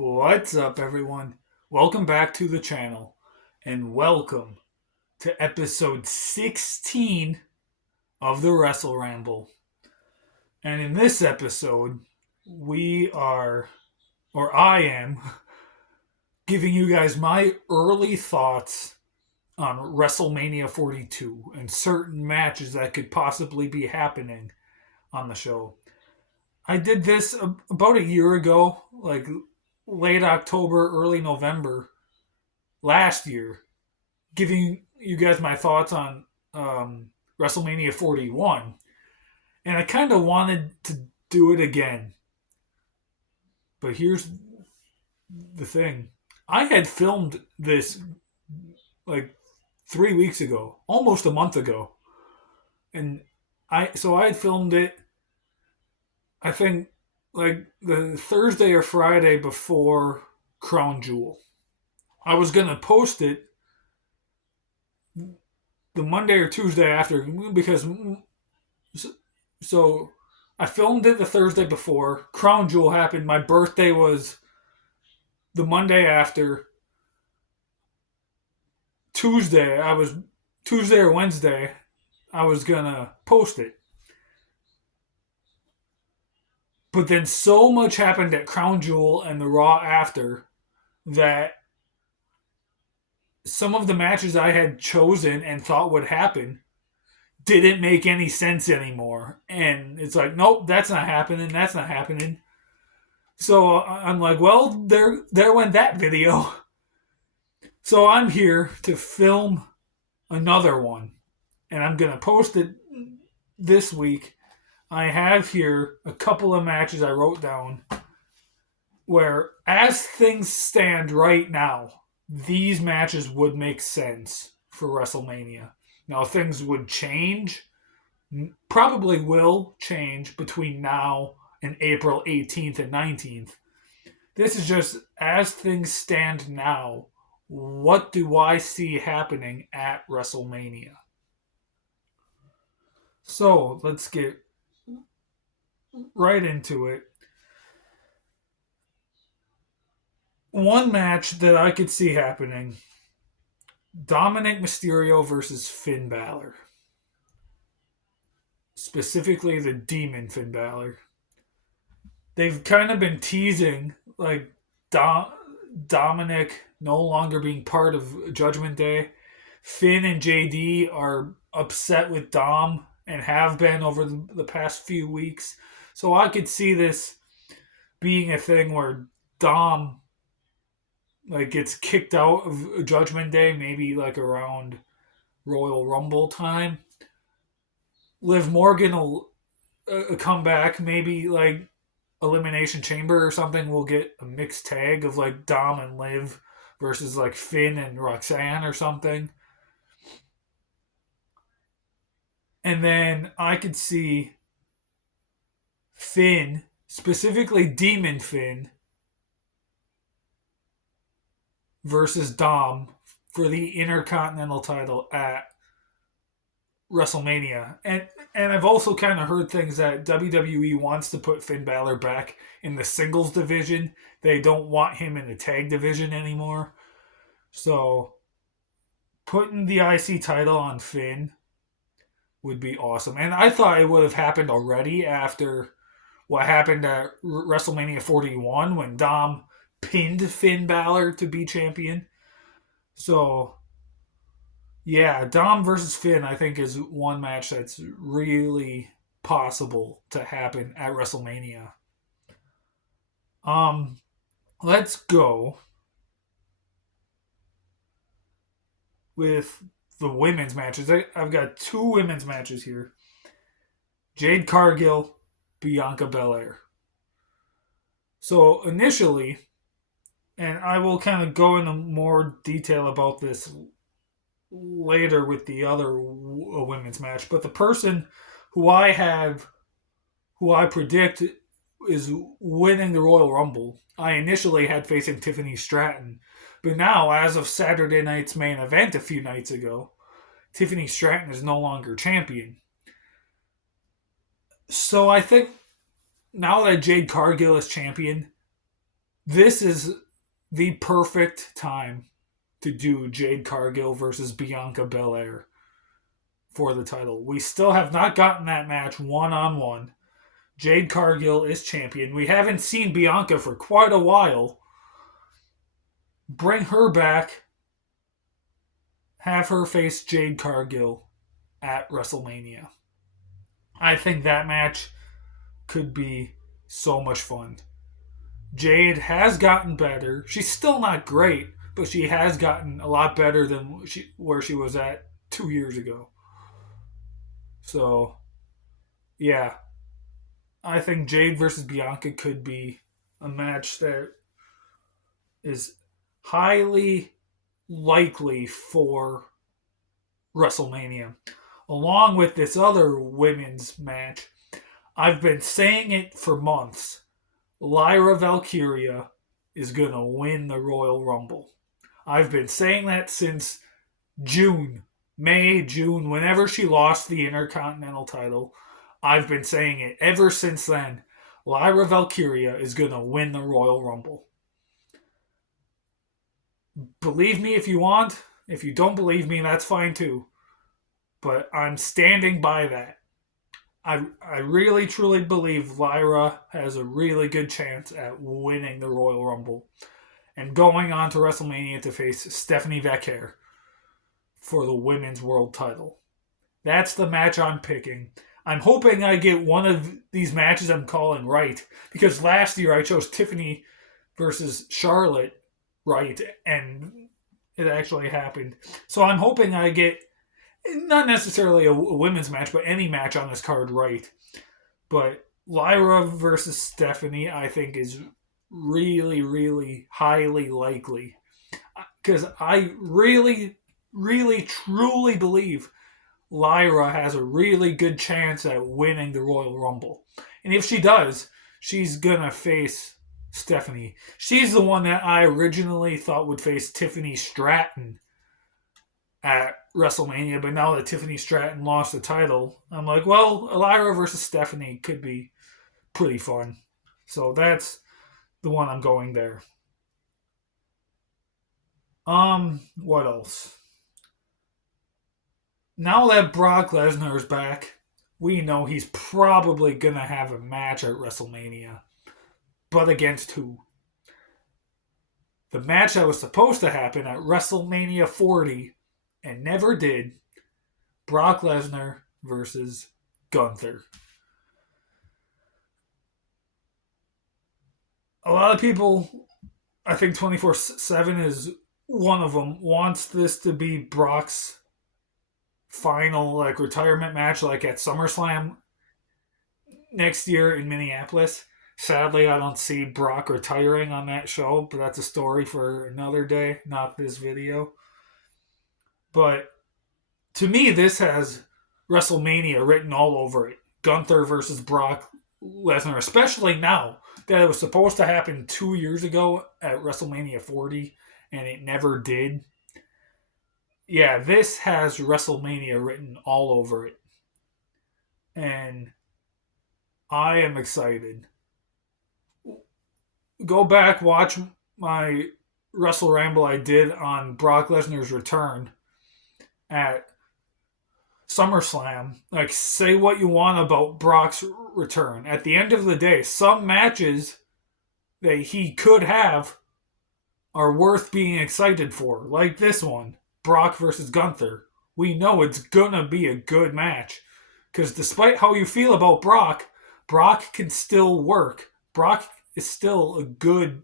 What's up, everyone? Welcome back to the channel, and welcome to episode 16 of the WrestleRamble. And in this episode, I am, giving you guys my early thoughts on WrestleMania 42 and certain matches that could possibly be happening on the show. I did this about a year ago, like late October, early November last year, giving you guys my thoughts on WrestleMania 41, and I kind of wanted to do it again. But here's the thing: I had filmed this like 3 weeks ago, almost a month ago, and I had filmed it. I think like the Thursday or Friday before Crown Jewel. I was gonna post it the Monday or Tuesday after because so I filmed it the Thursday before. Crown Jewel happened. My birthday was the Monday after. Tuesday or Wednesday. I was gonna post it, but then so much happened at Crown Jewel and the Raw after that some of the matches I had chosen and thought would happen didn't make any sense anymore. And it's like, nope, that's not happening. That's not happening. So I'm like, well, there went that video. So I'm here to film another one, and I'm going to post it this week. I have here a couple of matches I wrote down where, as things stand right now, these matches would make sense for WrestleMania. Now, things would change, probably will change between now and April 18th and 19th. This is just as things stand now. What do I see happening at WrestleMania? So let's get right into it. One match that I could see happening: Dominic Mysterio versus Finn Balor. Specifically, the Demon Finn Balor. They've kind of been teasing, like, Dominic no longer being part of Judgment Day. Finn and JD are upset with Dom and have been over the past few weeks. So I could see this being a thing where Dom gets kicked out of Judgment Day, maybe like around Royal Rumble time. Liv Morgan will come back, maybe like Elimination Chamber or something. We'll get a mixed tag of like Dom and Liv versus like Finn and Roxanne or something. And then I could see Finn, specifically Demon Finn, versus Dom for the Intercontinental title at WrestleMania. And I've also kind of heard things that WWE wants to put Finn Balor back in the singles division. They don't want him in the tag division anymore. So putting the IC title on Finn would be awesome. And I thought it would have happened already after what happened at WrestleMania 41 when Dom pinned Finn Balor to be champion. So, yeah, Dom versus Finn, I think, is one match that's really possible to happen at WrestleMania. Let's go with the women's matches. I've got two women's matches here: Jade Cargill, Bianca Belair. So initially, and I will kind of go into more detail about this later with the other women's match, but the person who I predict is winning the Royal Rumble, I initially had facing Tiffany Stratton. But now, as of Saturday night's main event a few nights ago, Tiffany Stratton is no longer champion. So I think now that Jade Cargill is champion, This is the perfect time to do Jade Cargill versus Bianca Belair for the title. We still have not gotten that match one on one. Jade Cargill is champion. We haven't seen Bianca for quite a while. Bring her back. Have her face Jade Cargill at WrestleMania. I think that match could be so much fun. Jade has gotten better. She's still not great, but she has gotten a lot better than where she was at 2 years ago. So, yeah, I think Jade versus Bianca could be a match that is highly likely for WrestleMania. Along with this other women's match, I've been saying it for months. Lyra Valkyria is going to win the Royal Rumble. I've been saying that since June, May, June, whenever she lost the Intercontinental title. I've been saying it ever since then. Lyra Valkyria is going to win the Royal Rumble. Believe me if you want. If you don't believe me, that's fine too. But I'm standing by that. I really truly believe Lyra has a really good chance at winning the Royal Rumble and going on to WrestleMania to face Stephanie Vaquer for the women's world title. That's the match I'm picking. I'm hoping I get one of these matches I'm calling right, because last year I chose Tiffany versus Charlotte right, and it actually happened. So I'm hoping I get not necessarily a women's match, but any match on this card right. But Lyra versus Stephanie, I think, is really, really highly likely. Because I really, really, truly believe Lyra has a really good chance at winning the Royal Rumble. And if she does, she's going to face Stephanie. She's the one that I originally thought would face Tiffany Stratton at WrestleMania, but now that Tiffany Stratton lost the title, I'm like, well, Lyra versus Stephanie could be pretty fun. So that's the one I'm going there. What else? Now that Brock Lesnar is back, we know he's probably gonna have a match at WrestleMania. But against who? The match that was supposed to happen at WrestleMania 40 and never did, Brock Lesnar versus Gunther. A lot of people, I think 24/7 is one of them, wants this to be Brock's final retirement match at SummerSlam next year in Minneapolis. Sadly, I don't see Brock retiring on that show, but that's a story for another day, not this video. But to me, this has WrestleMania written all over it. Gunther versus Brock Lesnar, especially now that it was supposed to happen 2 years ago at WrestleMania 40 and it never did. Yeah, this has WrestleMania written all over it. And I am excited. Go back, watch my WrestleRamble I did on Brock Lesnar's return at SummerSlam. Say what you want about Brock's return. At the end of the day, some matches that he could have are worth being excited for. Like this one, Brock versus Gunther. We know it's gonna be a good match. Because despite how you feel about Brock, Brock can still work. Brock is still a good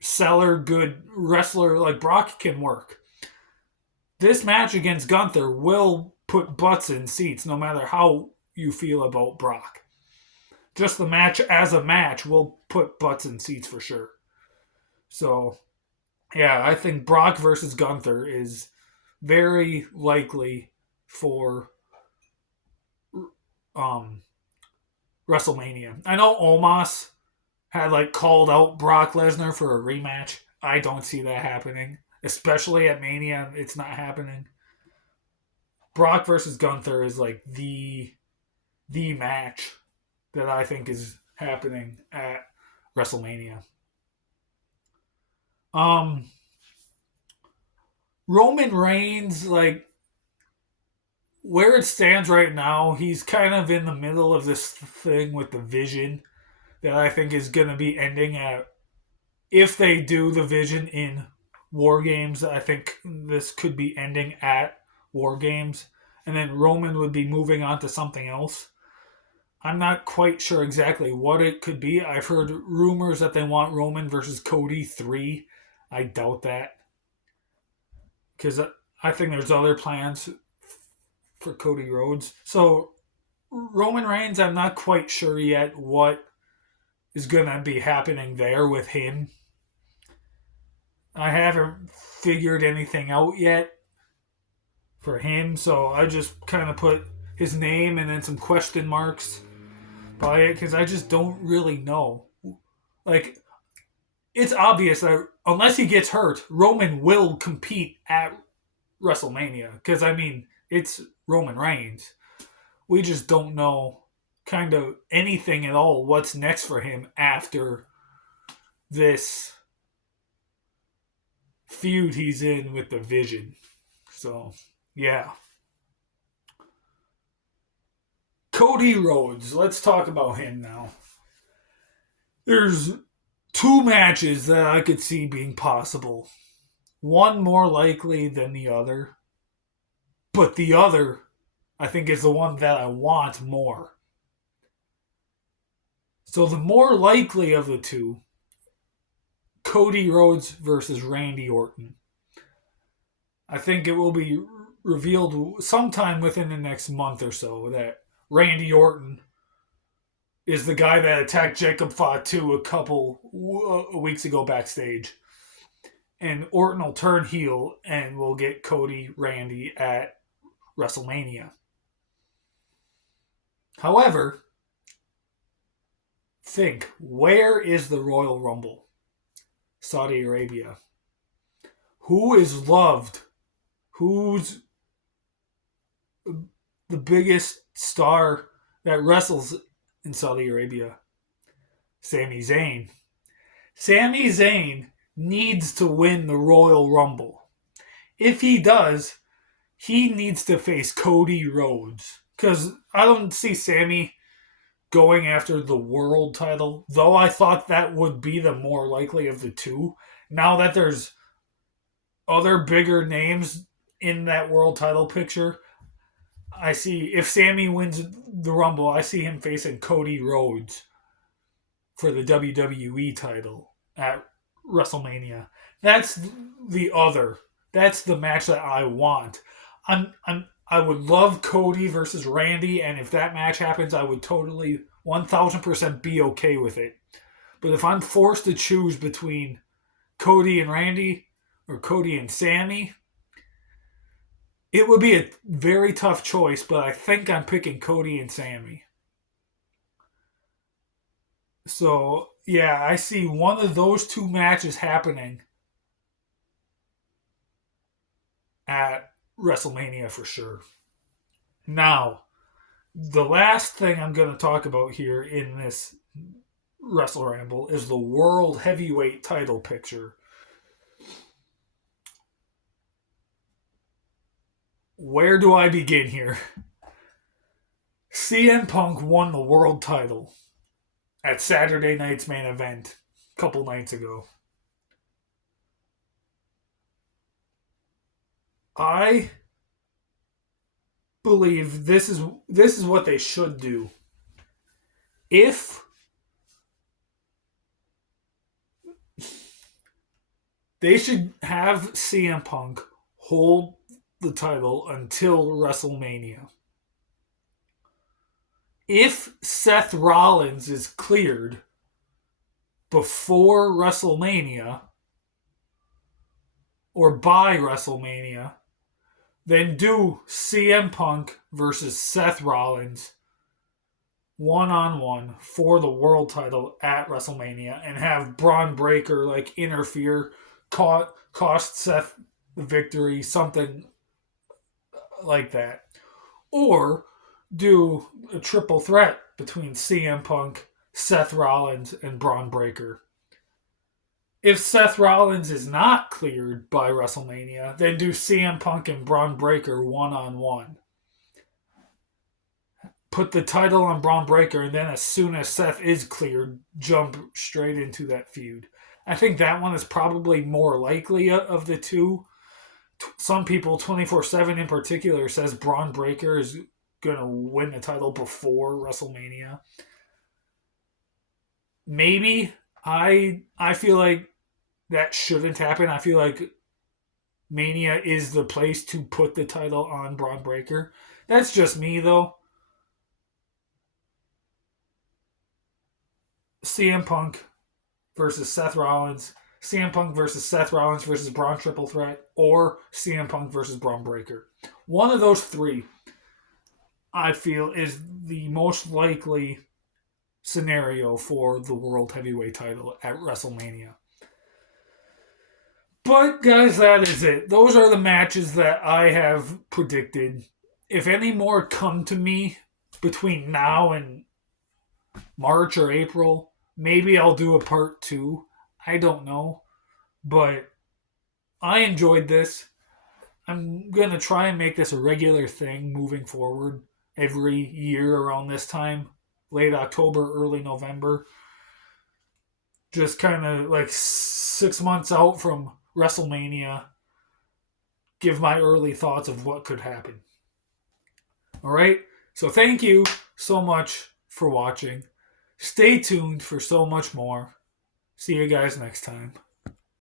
seller, good wrestler. Brock can work. This match against Gunther will put butts in seats no matter how you feel about Brock. Just the match as a match will put butts in seats for sure. So, yeah, I think Brock versus Gunther is very likely for WrestleMania. I know Omos had called out Brock Lesnar for a rematch. I don't see that happening. Especially at Mania, it's not happening. Brock versus Gunther is the match that I think is happening at WrestleMania. Um, Roman Reigns, like where it stands right now, he's kind of in the middle of this thing with the Vision that I think is going to be ending at. If they do the Vision in War Games, I think this could be ending at War Games, and then Roman would be moving on to something else. I'm not quite sure exactly what it could be. I've heard rumors that they want Roman versus Cody 3. I doubt that because I think there's other plans for Cody Rhodes. So Roman Reigns, I'm not quite sure yet what is going to be happening there with him. I haven't figured anything out yet for him, so I just kind of put his name and then some question marks by it because I just don't really know. Like, it's obvious that unless he gets hurt, Roman will compete at WrestleMania because, I mean, it's Roman Reigns. We just don't know kind of anything at all what's next for him after this feud he's in with the Vision. So, yeah. Cody Rhodes. Let's talk about him now. There's two matches that I could see being possible. One more likely than the other. But the other, I think, is the one that I want more. So the more likely of the two, Cody Rhodes versus Randy Orton. I think it will be revealed sometime within the next month or so that Randy Orton is the guy that attacked Jacob Fatu a couple weeks ago backstage. And Orton will turn heel and will get Cody Randy at WrestleMania. However, think, where is the Royal Rumble? Saudi Arabia. Who is loved? Who's the biggest star that wrestles in Saudi Arabia? Sami Zayn. Sami Zayn needs to win the Royal Rumble. If he does, he needs to face Cody Rhodes. Because I don't see Sami going after the world title, though I thought that would be the more likely of the two. Now that there's other bigger names in that world title picture, I see if Sami wins the Rumble, I see him facing Cody Rhodes for the WWE title at WrestleMania. That's the other. That's the match that I want. I would love Cody versus Randy, and if that match happens, I would totally 1000% be okay with it. But if I'm forced to choose between Cody and Randy or Cody and Sami, it would be a very tough choice, but I think I'm picking Cody and Sami. So, yeah, I see one of those two matches happening at WrestleMania for sure. Now, the last thing I'm going to talk about here in this WrestleRamble is the World Heavyweight title picture. Where do I begin here? CM Punk won the world title at Saturday night's main event a couple nights ago. I believe this is what they should do. If they should have CM Punk hold the title until WrestleMania. If Seth Rollins is cleared before WrestleMania or by WrestleMania, then do CM Punk versus Seth Rollins one-on-one for the world title at WrestleMania and have Braun Breaker interfere, cost Seth the victory, something like that. Or do a triple threat between CM Punk, Seth Rollins, and Braun Breaker. If Seth Rollins is not cleared by WrestleMania, then do CM Punk and Braun Breaker one on one. Put the title on Braun Breaker, and then as soon as Seth is cleared, jump straight into that feud. I think that one is probably more likely of the two. Some people, 24/7 in particular, says Braun Breaker is going to win the title before WrestleMania. Maybe. I feel like that shouldn't happen. I feel like Mania is the place to put the title on Braun Breaker. That's just me, though. CM Punk versus Seth Rollins, CM Punk versus Seth Rollins versus Braun Triple Threat, or CM Punk versus Braun Breaker. One of those three, I feel, is the most likely scenario for the World Heavyweight title at WrestleMania. But, guys, that is it. Those are the matches that I have predicted. If any more come to me between now and March or April, maybe I'll do a part two. I don't know. But I enjoyed this. I'm going to try and make this a regular thing moving forward every year around this time, late October, early November. Just kind of like 6 months out from WrestleMania, give my early thoughts of what could happen. All right. So thank you so much for watching. Stay tuned for so much more. See you guys next time.